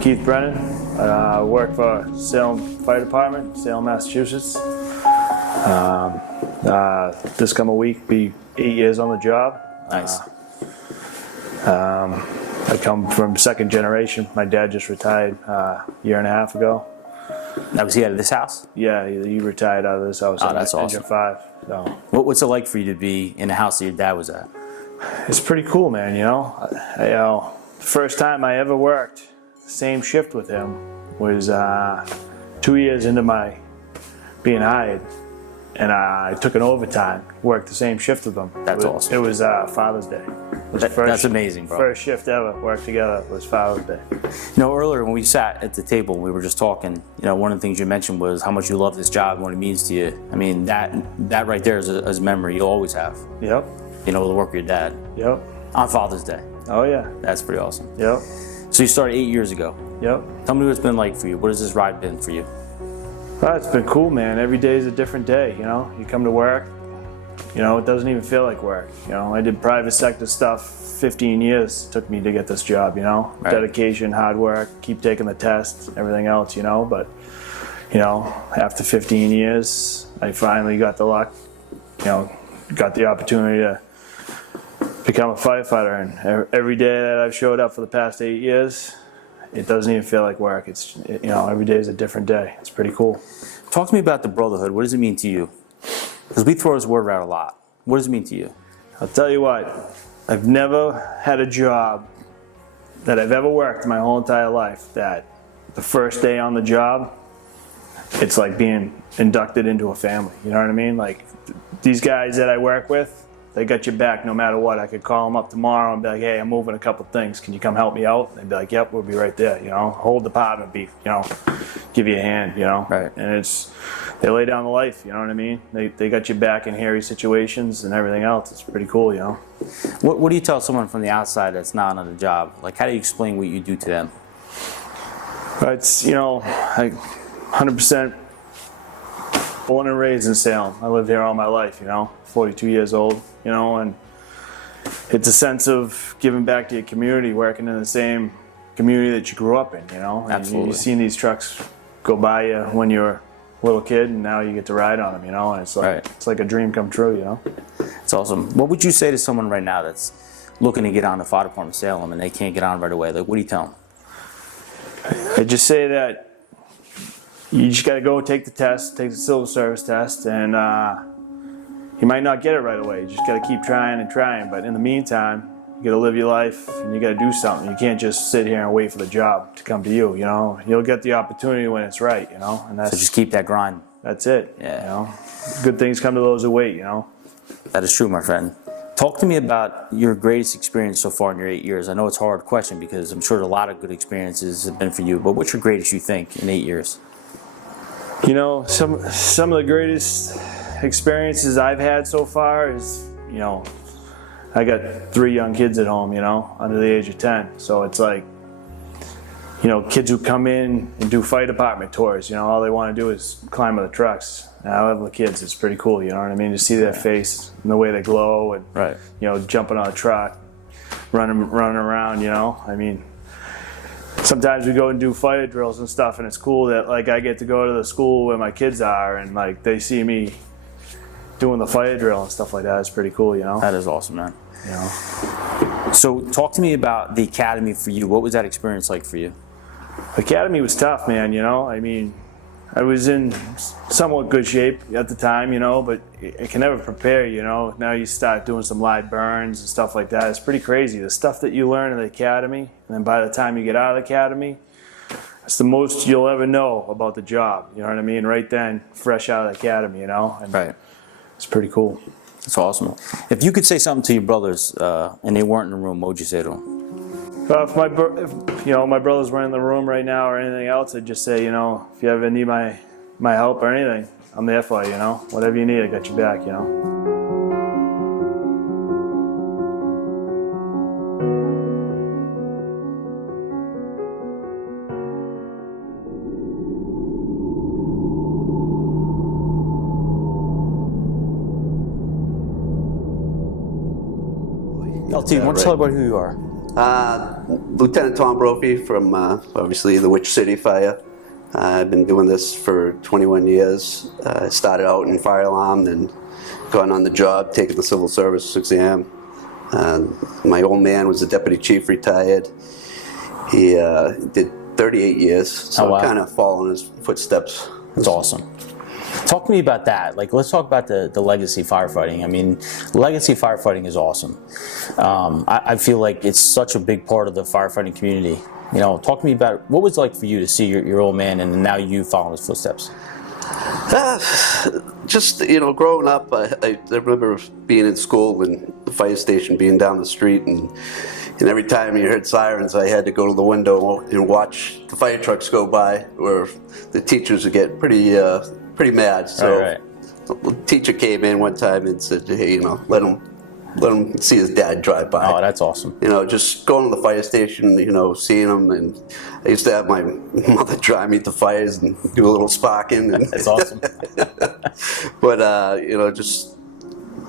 Keith Brennan. I work for Salem Fire Department, Salem, Massachusetts. This coming week, be 8 years on the job. Nice. I come from second generation. My dad just retired a year and a half ago. Now, was he out of this house? Yeah, he retired out of this house. Oh, that's awesome. Engine 5. So. What's it like for you to be in the house that your dad was at? It's pretty cool, man. The first time I ever worked the same shift with him was 2 years into my being hired, and I took an overtime, worked the same shift with him. That's awesome. It was Father's Day. That's amazing, bro. First shift ever worked together was Father's Day. Earlier when we sat at the table, we were just talking, one of the things you mentioned was how much you love this job and what it means to you. I mean, that right there is a memory you'll always have. Yep. The work of your dad. Yep. On Father's Day. Oh, yeah. That's pretty awesome. Yep. So you started 8 years ago. Yep. Tell me what it's been like for you. What has this ride been for you? Well, it's been cool, man. Every day is a different day, You come to work, it doesn't even feel like work. I did private sector stuff 15 years it took me to get this job, Right. Dedication, hard work, keep taking the tests, everything else, but, after 15 years, I finally got the luck, got the opportunity to become a firefighter, and every day that I've showed up for the past 8 years, it doesn't even feel like work. It's, every day is a different day. It's pretty cool. Talk to me about the brotherhood. What does it mean to you? Because we throw this word around a lot. What does it mean to you? I'll tell you what, I've never had a job that I've ever worked my whole entire life that the first day on the job, it's like being inducted into a family. You know what I mean? Like, these guys that I work with, they got your back no matter what. I could call them up tomorrow and be like, hey, I'm moving a couple things. Can you come help me out? They'd be like, yep, we'll be right there. Whole department be, give you a hand, Right. And they lay down the life, you know what I mean? They got your back in hairy situations and everything else. It's pretty cool, What do you tell someone from the outside that's not on the job? Like, how do you explain what you do to them? It's, like 100% born and raised in Salem. I lived here all my life, 42 years old, and it's a sense of giving back to your community, working in the same community that you grew up in, Absolutely. You've seen these trucks go by you when you were a little kid, and now you get to ride on them, and it's like, Right. It's like a dream come true, It's awesome. What would you say to someone right now that's looking to get on the fire department Salem and they can't get on right away? Like, what do you tell them? I just say that you just got to go take the test, take the civil service test, and you might not get it right away. You just got to keep trying and trying. But in the meantime, you got to live your life and you got to do something. You can't just sit here and wait for the job to come to you. You'll get the opportunity when it's right. And that's So just keep that grind. That's it. Yeah. Good things come to those who wait. That is true, my friend. Talk to me about your greatest experience so far in your 8 years. I know it's a hard question because I'm sure a lot of good experiences have been for you. But what's your greatest, you think, in 8 years? Some of the greatest experiences I've had so far is, I got 3 young kids at home, under the age of 10. So it's like, kids who come in and do fire department tours, all they want to do is climb on the trucks. And I love the kids. It's pretty cool, you know what I mean? To see their face and the way they glow and, Right. Jumping on a truck, running around, I mean, sometimes we go and do fire drills and stuff, and it's cool that, like, I get to go to the school where my kids are, and, like, they see me doing the fire drill and stuff like that. It's pretty cool, That is awesome, man. So talk to me about the academy for you. What was that experience like for you? Academy was tough, man, I mean, I was in somewhat good shape at the time, but it can never prepare, Now you start doing some live burns and stuff like that. It's pretty crazy. The stuff that you learn in the academy, and then by the time you get out of the academy, it's the most you'll ever know about the job. You know what I mean? Right then, fresh out of the academy, And Right. It's pretty cool. That's awesome. If you could say something to your brothers and they weren't in the room, what would you say to them? If my brothers were in the room right now or anything else, I'd just say, if you ever need my help or anything, I'm there for you, Whatever you need, I got your back, LT, why don't you tell everybody who you are? Lieutenant Tom Brophy from obviously the Witch City Fire. I've been doing this for 21 years. I started out in fire alarm, then gone on the job, taking the civil service exam. My old man was a deputy chief, retired. He did 38 years, so Oh, wow. I'm kind of following his footsteps. That's awesome. Talk to me about that. Like, let's talk about the legacy firefighting. I mean, legacy firefighting is awesome. I feel like it's such a big part of the firefighting community. You know, talk to me about what was it like for you to see your old man and now you follow his footsteps. Just, growing up, I remember being in school and the fire station being down the street, and every time you heard sirens, I had to go to the window and watch the fire trucks go by, where the teachers would get pretty mad. So Right. the teacher came in one time and said, hey, let him see his dad drive by. Oh, that's awesome. Just going to the fire station, seeing him, and I used to have my mother drive me to fires and do a little sparking. And That's awesome. but just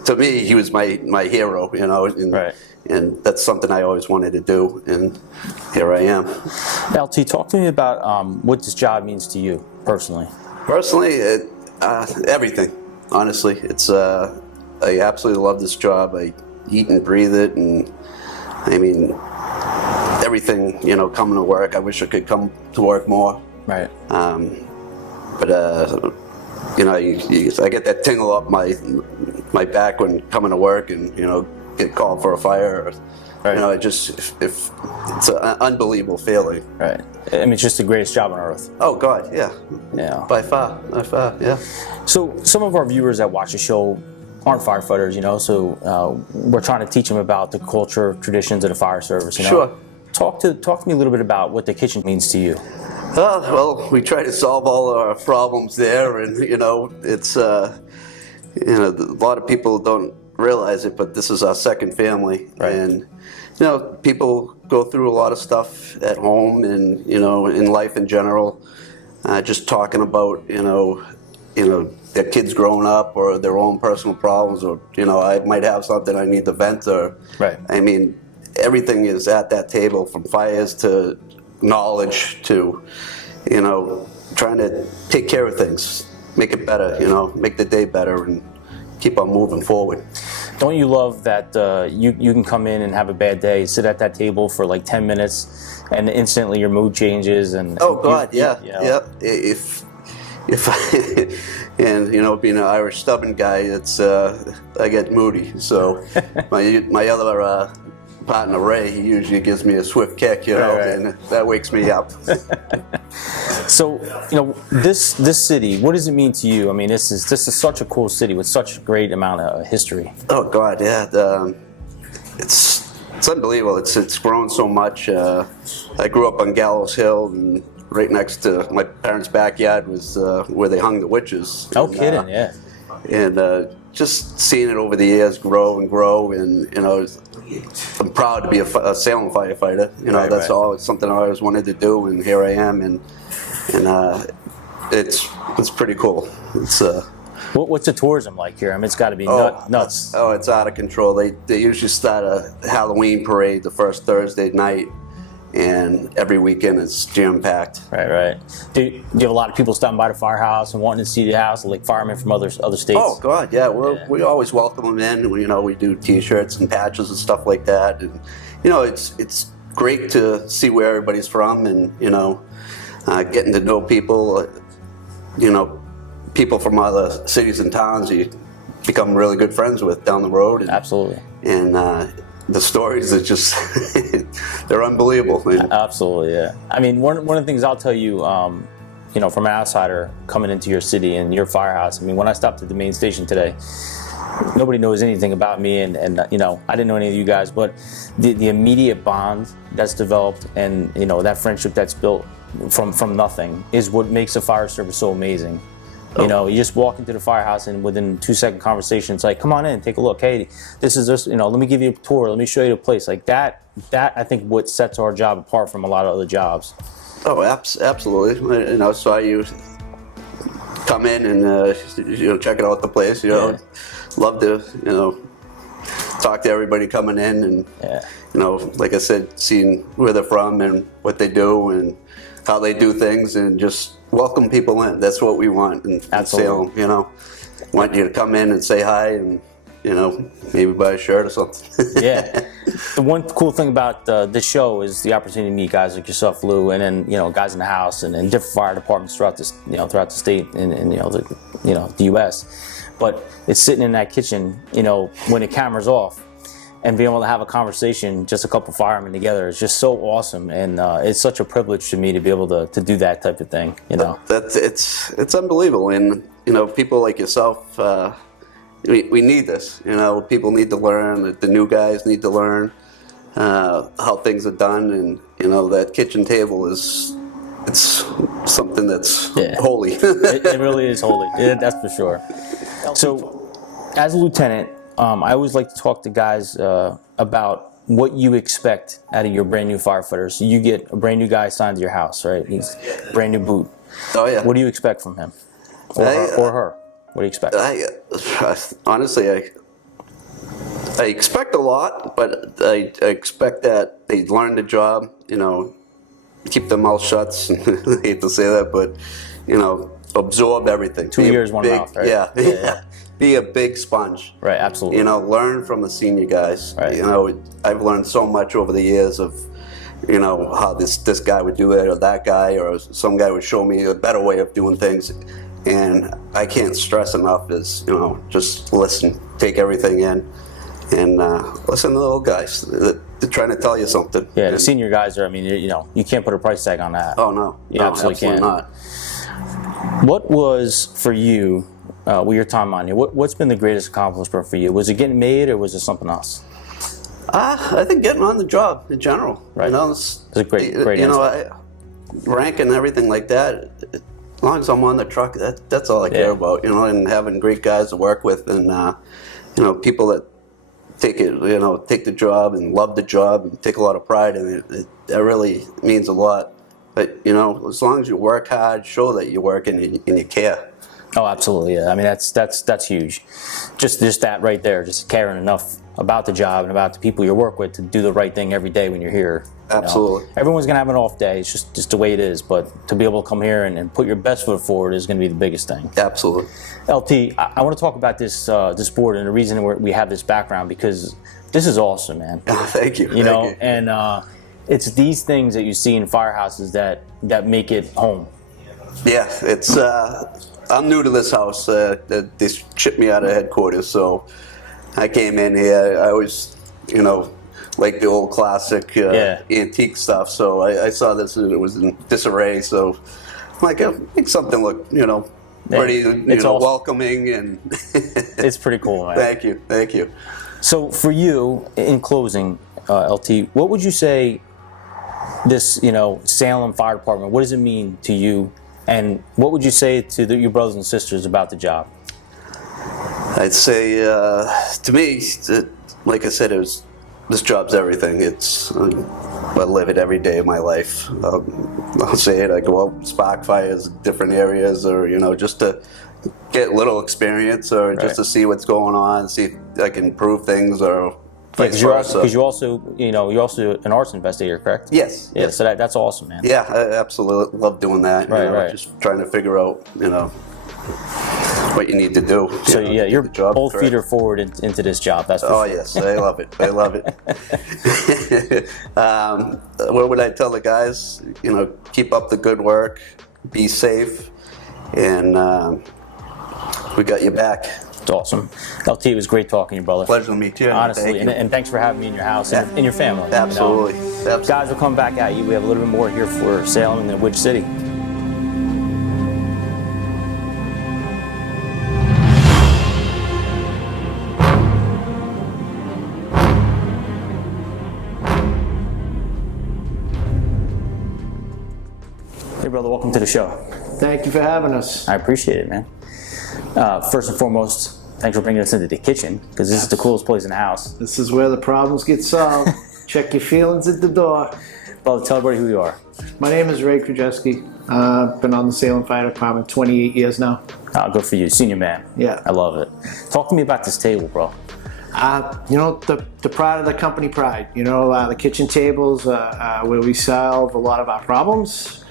to me, he was my hero. And, Right. and that's something I always wanted to do, and here I am. LT, talk to me about what this job means to you personally. Personally, everything. Honestly, it's I absolutely love this job. I eat and breathe it, and I mean everything. Coming to work. I wish I could come to work more. Right. But I get that tingle up my back when coming to work, and get called for a fire. Right. If it's an unbelievable feeling. Right. I mean, it's just the greatest job on earth. Oh God, yeah. Yeah. By far, yeah. So some of our viewers that watch the show aren't firefighters, so we're trying to teach them about the culture, traditions of the fire service. Sure. Talk to me a little bit about what the kitchen means to you. Well, we try to solve all our problems there, and it's a lot of people don't realize it, but this is our second family, Right. and people go through a lot of stuff at home, and in life in general. Just talking about their kids growing up, or their own personal problems, or I might have something I need to vent, or Right. I mean, everything is at that table, from fires to knowledge to trying to take care of things, make it better, make the day better, and keep on moving forward. Don't you love that you can come in and have a bad day, sit at that table for like 10 minutes, and instantly your mood changes? And Oh God, yeah. If and being an Irish stubborn guy, it's I get moody. So my other partner Ray, he usually gives me a swift kick, Right. and that wakes me up. So this city, what does it mean to you? I mean, this is such a cool city with such a great amount of history. Oh God, yeah. It's unbelievable. It's grown so much. I grew up on Gallows Hill, and right next to my parents' backyard was where they hung the witches. No And, kidding, yeah. And just seeing it over the years grow and grow, and I'm proud to be a Salem firefighter. Right, That's right. all. It's something I always wanted to do, and here I am, and it's pretty cool. It's What's the tourism like here? I mean, it's got to be nuts. Oh, it's out of control. They usually start a Halloween parade the first Thursday night, and every weekend it's jam-packed. Right. Do you have a lot of people stopping by the firehouse and wanting to see the house, like firemen from other states? Oh God, yeah. We always welcome them in. We do T-shirts and patches and stuff like that, and it's great to see where everybody's from, and getting to know people. People from other cities and towns you become really good friends with down the road. And, Absolutely. And the stories are just they're unbelievable. And, Absolutely, yeah. I mean, one of the things I'll tell you, from an outsider coming into your city and your firehouse. I mean, when I stopped at the main station today, nobody knows anything about me, and I didn't know any of you guys, but the immediate bond that's developed, and that friendship that's built from nothing is what makes the fire service so amazing. You just walk into the firehouse, and within 2-second conversation, it's like, come on in, take a look. Hey, this is this. Let me give you a tour. Let me show you the place. Like that. I think what sets our job apart from a lot of other jobs. Oh, absolutely. Saw you come in and check it out the place. Yeah. Love to talk to everybody coming in, and Yeah. you know, like I said, seeing where they're from and what they do and how they do things, and just welcome people in. That's what we want in Absolutely. Salem. You know, want you to come in and say hi, and you know, maybe buy a shirt or something. Yeah. The one cool thing about this show is the opportunity to meet guys like yourself, Lou, and then guys in the house and different fire departments throughout this throughout the state and the U.S. But it's sitting in that kitchen, when the camera's off, and being able to have a conversation, just a couple firemen together, is just so awesome, and it's such a privilege to me to be able to do that type of thing. It's unbelievable, and people like yourself. We need this, people need to learn, the new guys need to learn how things are done, and, that kitchen table it's something that's holy. It really is holy, that's for sure. So, as a lieutenant, I always like to talk to guys about what you expect out of your brand new firefighters. You get a brand new guy assigned to your house, right? He's brand new boot. Oh yeah. What do you expect from him? Or her? What do you expect? Honestly, I expect a lot, but I expect that they learn the job, keep their mouth shut. I hate to say that, but, absorb everything. 2 years, one mouth, right? Yeah. Be a big sponge. Right, absolutely. Learn from the senior guys. Right. I've learned so much over the years of, how this guy would do it, or that guy, or some guy would show me a better way of doing things. And I can't stress enough is, just listen, take everything in, and listen to the old guys. They're trying to tell you something. Yeah, the senior guys are, you can't put a price tag on that. Oh, no. You no, absolutely can't. not. What was, for you, with your time on you, what's been the greatest accomplishment for you? Was it getting made, or was it something else? I think getting on the job in general. Right. It's a great answer. Rank and everything like that. As long as I'm on the truck, that's all I care about, and having great guys to work with, and people that take the job and love the job and take a lot of pride in it. That really means a lot. But as long as you work hard, show that you work and you care. Oh, absolutely. Yeah. That's huge. Just that right there, just caring enough about the job and about the people you work with to do the right thing every day when you're here. Absolutely. Everyone's gonna have an off day. It's just the way it is. But to be able to come here and put your best foot forward is gonna be the biggest thing. Absolutely. LT, I want to talk about this board and the reason we have this background, because this is awesome, man. Thank you. Thank you. And it's these things that you see in firehouses that make it home. Yeah, it's. I'm new to this house. They shipped me out of headquarters, so I came in here. I always, like the old classic antique stuff. So I saw this and it was in disarray. So I'm like, I make something look, pretty, awesome. Welcoming, and it's pretty cool, man. Thank you. So for you, in closing, LT, what would you say this, Salem Fire Department, what does it mean to you? And what would you say to your brothers and sisters about the job? I'd say, to me, like I said, this job's everything. I live it every day of my life. I'll say it. I go out, spark fires, different areas, or just to get a little experience, or just to see what's going on, see if I can improve things, or vice versa. Because you're also an arson investigator, correct? Yes. Yeah. So that's awesome, man. Yeah, I absolutely love doing that. Right. Just trying to figure out, what you need to do. So you're both feet are forward into this job. That's for sure. Yes, I love it. I love it. What would I tell the guys? Keep up the good work, be safe, and we got your back. It's awesome. LT, it was great talking to you, brother. Pleasure to meet you. Honestly, and thanks for having me in your house and your family. Absolutely. Absolutely. Guys, we'll come back at you. We have a little bit more here for Salem and then Which City. Hey, brother, welcome to the show. Thank you for having us. I appreciate it, man. First and foremost, thanks for bringing us into the kitchen, because this is the coolest place in the house. This is where the problems get solved. Check your feelings at the door. Brother, tell everybody who you are. My name is Ray Krajewski. I've been on the Salem Fire Department 28 years now. Good for you, senior man. Yeah. I love it. Talk to me about this table, bro. You know, the pride of the company pride. You know, the kitchen tables where we solve a lot of our problems.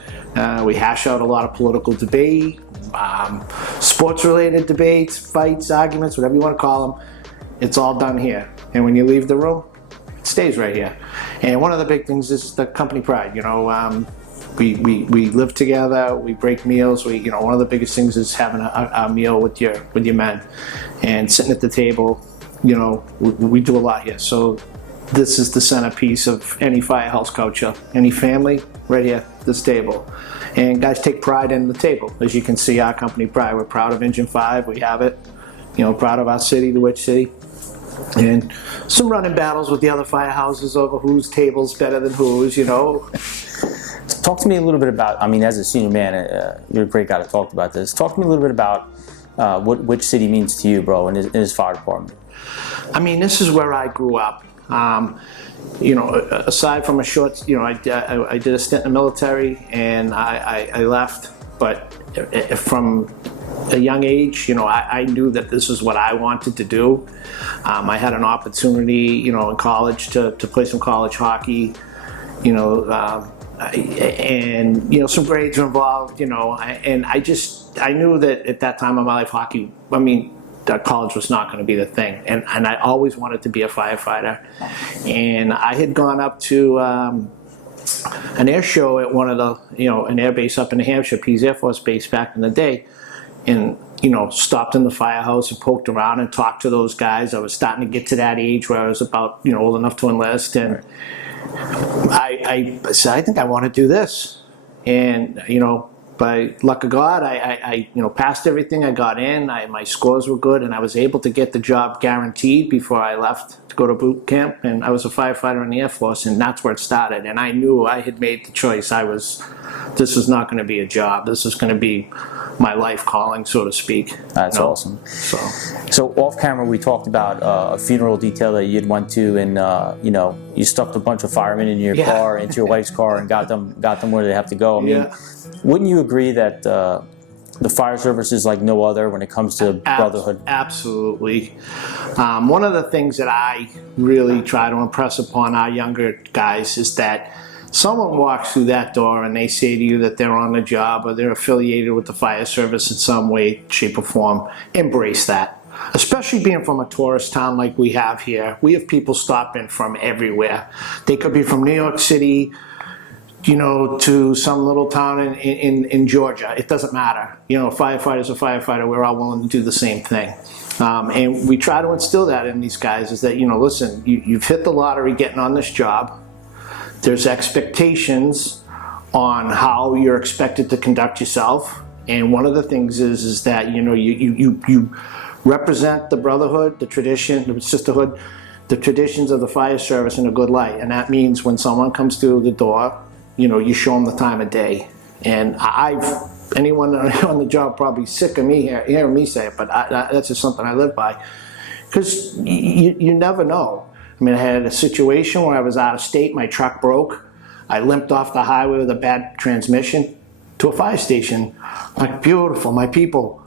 We hash out a lot of political debate, sports-related debates, fights, arguments, whatever you want to call them. It's all done here. And when you leave the room, it stays right here. And one of the big things is the company pride. You know, we live together. We break meals. You know, one of the biggest things is having a meal with your men, and sitting at the table. You know, we do a lot here. So this is the centerpiece of any firehouse culture. Any family, right here, this table. And guys take pride in the table. As you can see, our company pride. We're proud of Engine 5. We have it. You know, proud of our city, the Witch City. And some running battles with the other firehouses over whose table's better than whose, you know. Talk to me a little bit about, I mean, as a senior man, you're a great guy to talk about this. Talk to me a little bit about what Witch City means to you, bro, in his fire department. I mean, this is where I grew up. You know, aside from a short, you know, I did a stint in the military and I left, but from a young age, you know, I knew that this is what I wanted to do. I had an opportunity, you know, in college to play some college hockey, you know, and, you know, some grades were involved, you know, and I knew that at that time of my life, hockey, I mean, that college was not going to be the thing. And I always wanted to be a firefighter. And I had gone up to an air show at one of the, you know, an air base up in New Hampshire, Pease Air Force Base back in the day. And, you know, stopped in the firehouse and poked around and talked to those guys. I was starting to get to that age where I was about, you know, old enough to enlist. And I said, I think I want to do this. And, you know, by luck of God, I you know, passed everything. I got in. My scores were good, and I was able to get the job guaranteed before I left to go to boot camp. And I was a firefighter in the Air Force, and that's where it started. And I knew I had made the choice. This is not going to be a job. This is going to be my life calling, so to speak. That's awesome. So off camera, we talked about a funeral detail that you'd went to, and you know, you stuffed a bunch of firemen in your car, into your wife's car, and got them where they have to go. I mean, wouldn't you agree that the fire service is like no other when it comes to brotherhood? Absolutely. One of the things that I really try to impress upon our younger guys is that someone walks through that door and they say to you that they're on the job or they're affiliated with the fire service in some way, shape, or form. Embrace that. Especially being from a tourist town like we have here. We have people stopping from everywhere. They could be from New York City, you know, to some little town in Georgia. It doesn't matter. You know, a firefighter's a firefighter. We're all willing to do the same thing. And we try to instill that in these guys is that, you know, listen, you've hit the lottery getting on this job. There's expectations on how you're expected to conduct yourself. And one of the things is that, you know, you represent the brotherhood, the tradition, the sisterhood, the traditions of the fire service in a good light. And that means when someone comes through the door, you know, you show them the time of day. And anyone on the job probably sick of me hearing me say it, but that's just something I live by. Because you never know. I mean, I had a situation where I was out of state, my truck broke. I limped off the highway with a bad transmission to a fire station. Like, beautiful, my people.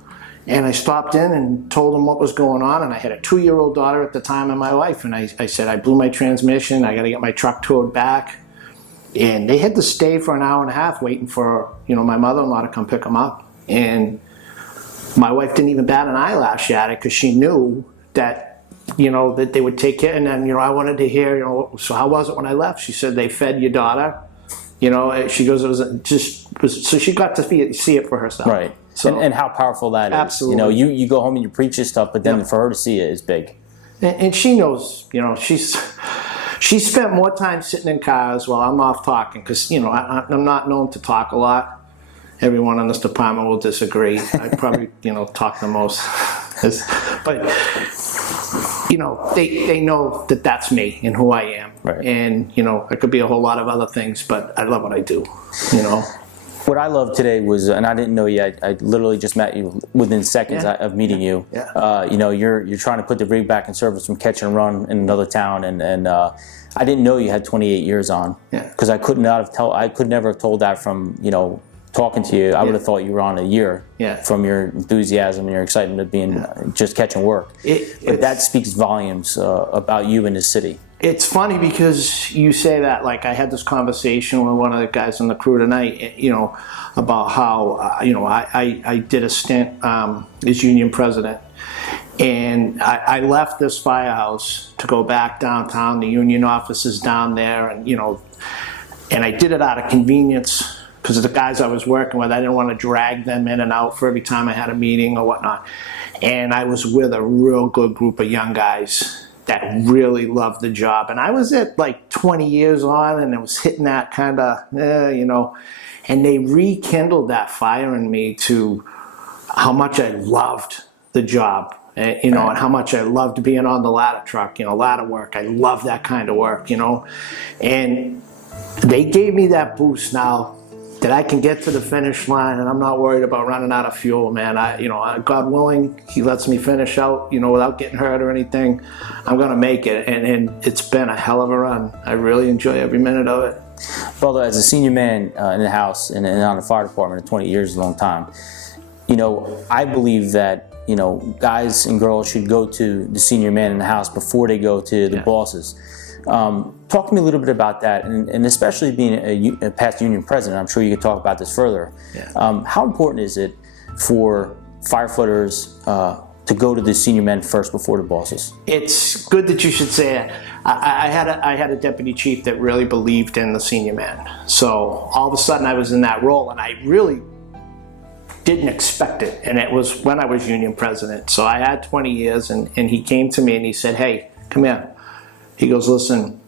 And I stopped in and told them what was going on, and I had a 2-year-old daughter at the time in my life, and I said, I blew my transmission, I gotta get my truck towed back. And they had to stay for an hour and a half waiting for, you know, my mother-in-law to come pick them up. And my wife didn't even bat an eyelash at it because she knew that, you know, that they would take care. And then, you know, I wanted to hear, you know, so how was it when I left? She said, they fed your daughter. You know, she goes, it was so she got to see it for herself. Right. So, and how powerful that is. Absolutely. You know, you go home and you preach this stuff, but then for her to see it is big. And she knows, you know, she spent more time sitting in cars while I'm off talking because, you know, I'm not known to talk a lot. Everyone in this department will disagree. I probably, you know, talk the most. But, you know, they know that that's me and who I am. Right. And, you know, it could be a whole lot of other things, but I love what I do, you know. What I loved today was, and I didn't know you, I literally just met you within seconds of meeting you. Yeah. You know, you're trying to put the rig back in service from catch and run in another town, and I didn't know you had 28 years on. Yeah. Because I could never have told that from, you know, talking to you, I would have thought you were on a year Yeah. from your enthusiasm and your excitement of being just catching work. But that speaks volumes about you in the city. It's funny because you say that. Like, I had this conversation with one of the guys on the crew tonight, about how, I did a stint as union president. And I left this firehouse to go back downtown. The union office is down there, and I did it out of convenience because of the guys I was working with. I didn't want to drag them in and out for every time I had a meeting or whatnot. And I was with a real good group of young guys that really loved the job. And I was at like 20 years on, and it was hitting that kind of, and they rekindled that fire in me to how much I loved the job. And how much I loved being on the ladder truck, ladder work. I love that kind of work, And they gave me that boost now that I can get to the finish line, and I'm not worried about running out of fuel, man. God willing, He lets me finish out, without getting hurt or anything. I'm gonna make it, and it's been a hell of a run. I really enjoy every minute of it. Brother, as a senior man in the house and on the fire department, 20 years is a long time. I believe that guys and girls should go to the senior man in the house before they go to the bosses. Talk to me a little bit about that, and especially being a past union president, I'm sure you could talk about this further. Yeah. How important is it for firefighters to go to the senior men first before the bosses? It's good that you should say it. I had a deputy chief that really believed in the senior man. So all of a sudden I was in that role, and I really didn't expect it. And it was when I was union president. So I had 20 years, and he came to me and he said, "Hey, come here." He goes, "Listen,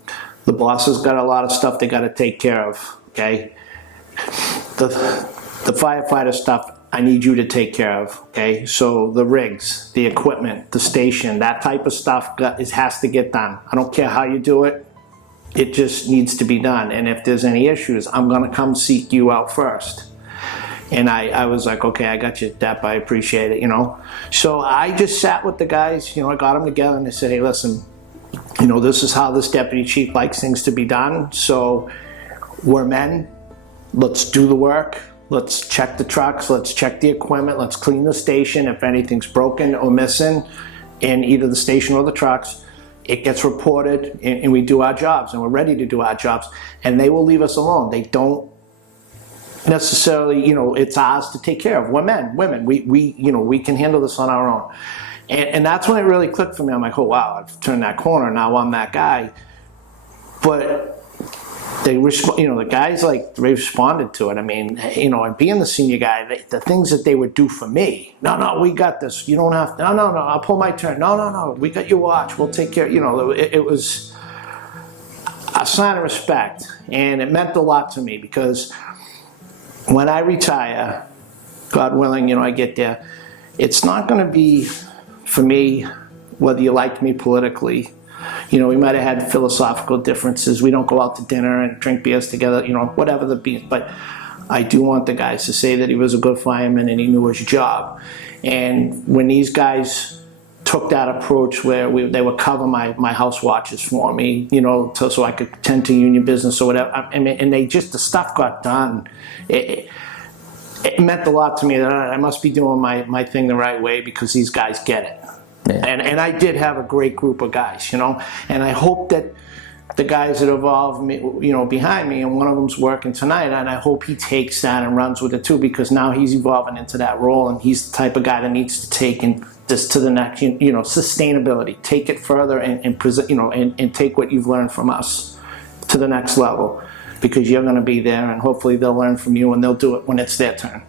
the boss has got a lot of stuff they got to take care of, okay? The firefighter stuff, I need you to take care of, okay? So the rigs, the equipment, the station, that type of stuff has to get done. I don't care how you do it. It just needs to be done. And if there's any issues, I'm going to come seek you out first." And I was like, "Okay, I got you, Dep. I appreciate it, So I just sat with the guys, I got them together, and I said, "Hey, listen, this is how this deputy chief likes things to be done. So we're men. Let's do the work. Let's check the trucks. Let's check the equipment. Let's clean the station. If anything's broken or missing in either the station or the trucks, it gets reported, and we do our jobs, and we're ready to do our jobs. And they will leave us alone. They don't necessarily, it's ours to take care of. We're men, women. We can handle this on our own." And that's when it really clicked for me. I'm like, "Oh wow, I've turned that corner. Now I'm that guy." But the guys, like, they responded to it. I mean, and being the senior guy, the things that they would do for me. No, we got this. You don't have to. No, I'll pull my turn. No, we got your watch. We'll take care. It was a sign of respect, and it meant a lot to me because when I retire, God willing, I get there, it's not going to be for me whether you like me politically. We might have had philosophical differences. We don't go out to dinner and drink beers together, whatever the be. But I do want the guys to say that he was a good fireman and he knew his job. And when these guys took that approach where they would cover my house watches for me, so I could tend to union business or whatever, and the stuff got done. It meant a lot to me that I must be doing my thing the right way because these guys get it. Yeah. And I did have a great group of guys, and I hope that the guys that evolved me, behind me, and one of them's working tonight, and I hope he takes that and runs with it too, because now he's evolving into that role, and he's the type of guy that needs to take this to the next, sustainability, take it further and take what you've learned from us to the next level. Because you're going to be there, and hopefully they'll learn from you, and they'll do it when it's their turn.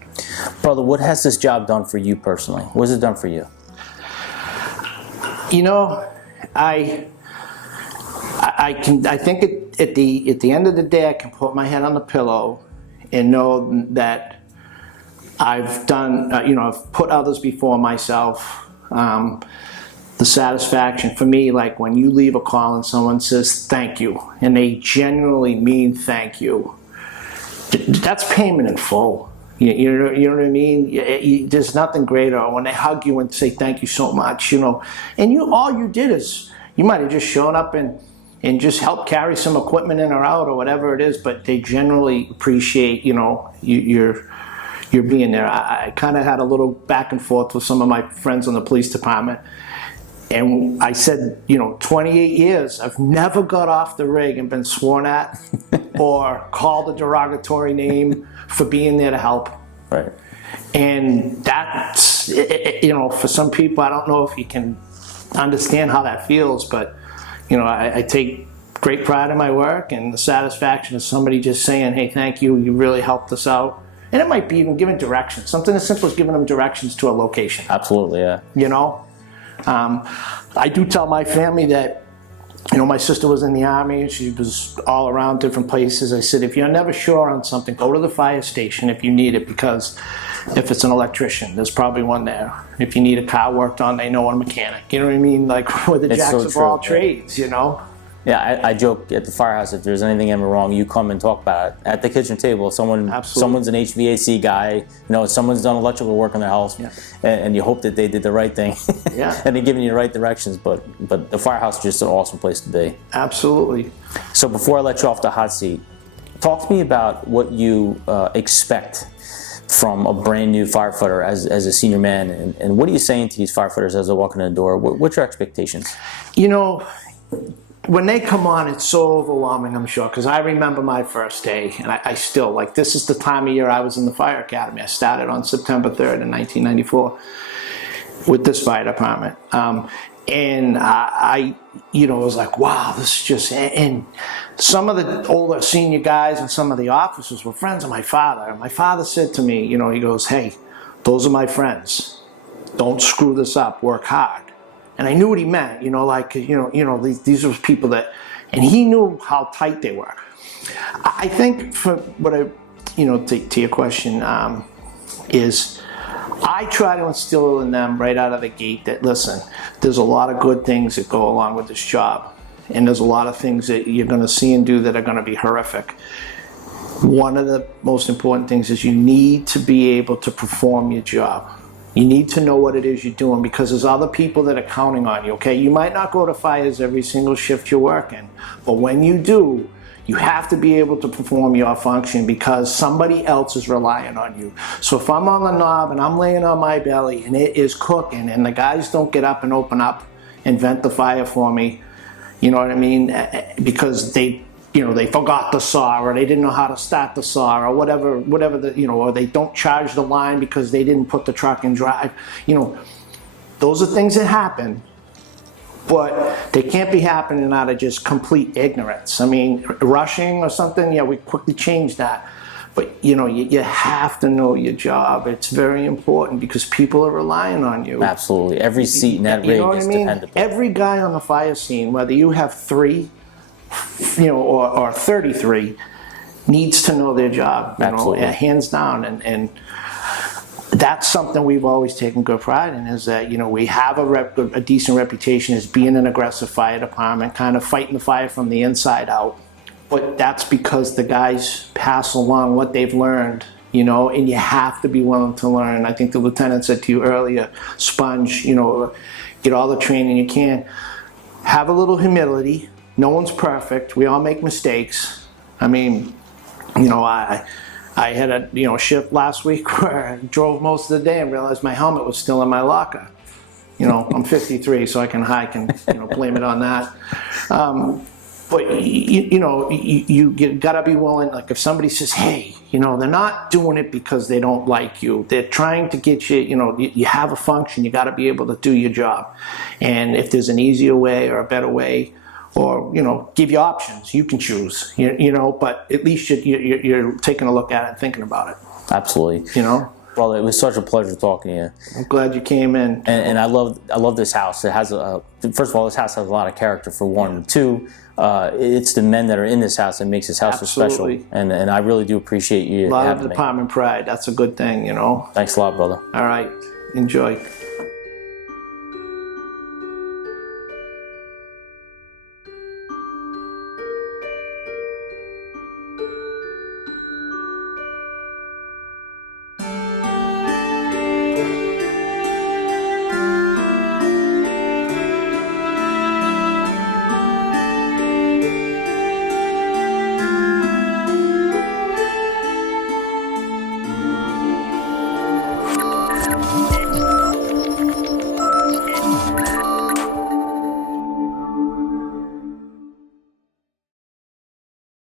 Brother, what has this job done for you personally? What has it done for you? I think at the end of the day, I can put my head on the pillow and know that I've done, I've put others before myself. The satisfaction for me, like when you leave a call and someone says thank you, and they genuinely mean thank you, that's payment in full. You know what I mean? There's nothing greater when they hug you and say thank you so much, and all you did is, you might have just shown up and just helped carry some equipment in or out or whatever it is, but they generally appreciate, you're being there. I kind of had a little back and forth with some of my friends in the police department. And I said, 28 years, I've never got off the rig and been sworn at or called a derogatory name for being there to help. Right. And that's, for some people, I don't know if you can understand how that feels, but, I take great pride in my work and the satisfaction of somebody just saying, hey, thank you, you really helped us out. And it might be even giving directions, something as simple as giving them directions to a location. Absolutely, yeah. I do tell my family that, my sister was in the Army. She was all around different places. I said, if you're never sure on something, go to the fire station if you need it, because if it's an electrician, there's probably one there. If you need a car worked on, they know a mechanic. You know what I mean? Like, we're the It's jacks so of true, all yeah. trades, Yeah, I joke at the firehouse, if there's anything ever wrong, you come and talk about it. At the kitchen table, Absolutely. someone's an HVAC guy, someone's done electrical work in their house, Yeah. and you hope that they did the right thing. Yeah. And they're giving you the right directions, but the firehouse is just an awesome place to be. Absolutely. So before I let you off the hot seat, talk to me about what you expect from a brand new firefighter as a senior man, and what are you saying to these firefighters as they're walking in the door? What's your expectations? When they come on, it's so overwhelming, I'm sure, because I remember my first day, and I still, this is the time of year I was in the fire academy. I started on September 3rd in 1994 with this fire department. And I was like, wow, this is just, and some of the older senior guys and some of the officers were friends of my father. And my father said to me, he goes, hey, those are my friends. Don't screw this up, work hard. And I knew what he meant, these were people that, and he knew how tight they were. I think for what to your question, is I try to instill in them right out of the gate that, listen, there's a lot of good things that go along with this job. And there's a lot of things that you're going to see and do that are going to be horrific. One of the most important things is you need to be able to perform your job. You need to know what it is you're doing, because there's other people that are counting on you, okay? You might not go to fires every single shift you're working, but when you do, you have to be able to perform your function because somebody else is relying on you. So if I'm on the knob and I'm laying on my belly and it is cooking and the guys don't get up and open up and vent the fire for me, you know what I mean? Because they forgot the saw, or they didn't know how to start the saw, or whatever or they don't charge the line because they didn't put the truck in drive. Those are things that happen, but they can't be happening out of just complete ignorance. I mean, rushing or something, yeah, we quickly change that. But you have to know your job. It's very important because people are relying on you. Absolutely. Every seat in that rig is dependable. Every guy on the fire scene, whether you have 3, or 33, needs to know their job, hands down. And that's something we've always taken good pride in, is that, we have a decent reputation as being an aggressive fire department, kind of fighting the fire from the inside out. But that's because the guys pass along what they've learned, and you have to be willing to learn. I think the lieutenant said to you earlier, sponge, get all the training you can. Have a little humility. No one's perfect. We all make mistakes. I mean, I had a shift last week where I drove most of the day and realized my helmet was still in my locker. I'm 53, so I can hike and blame it on that. But you gotta be willing. Like if somebody says, "Hey, they're not doing it because they don't like you. They're trying to get you. You have a function. You got to be able to do your job. And if there's an easier way or a better way, or give you options, you can choose. But at least you're taking a look at it and thinking about it. Absolutely. Well, it was such a pleasure talking to you. I'm glad you came in. And I love this house. It has first of all, this house has a lot of character, for one. Two, it's the men that are in this house that makes this house so special. And I really do appreciate you. A lot of department pride. That's a good thing, Thanks a lot, brother. All right. Enjoy.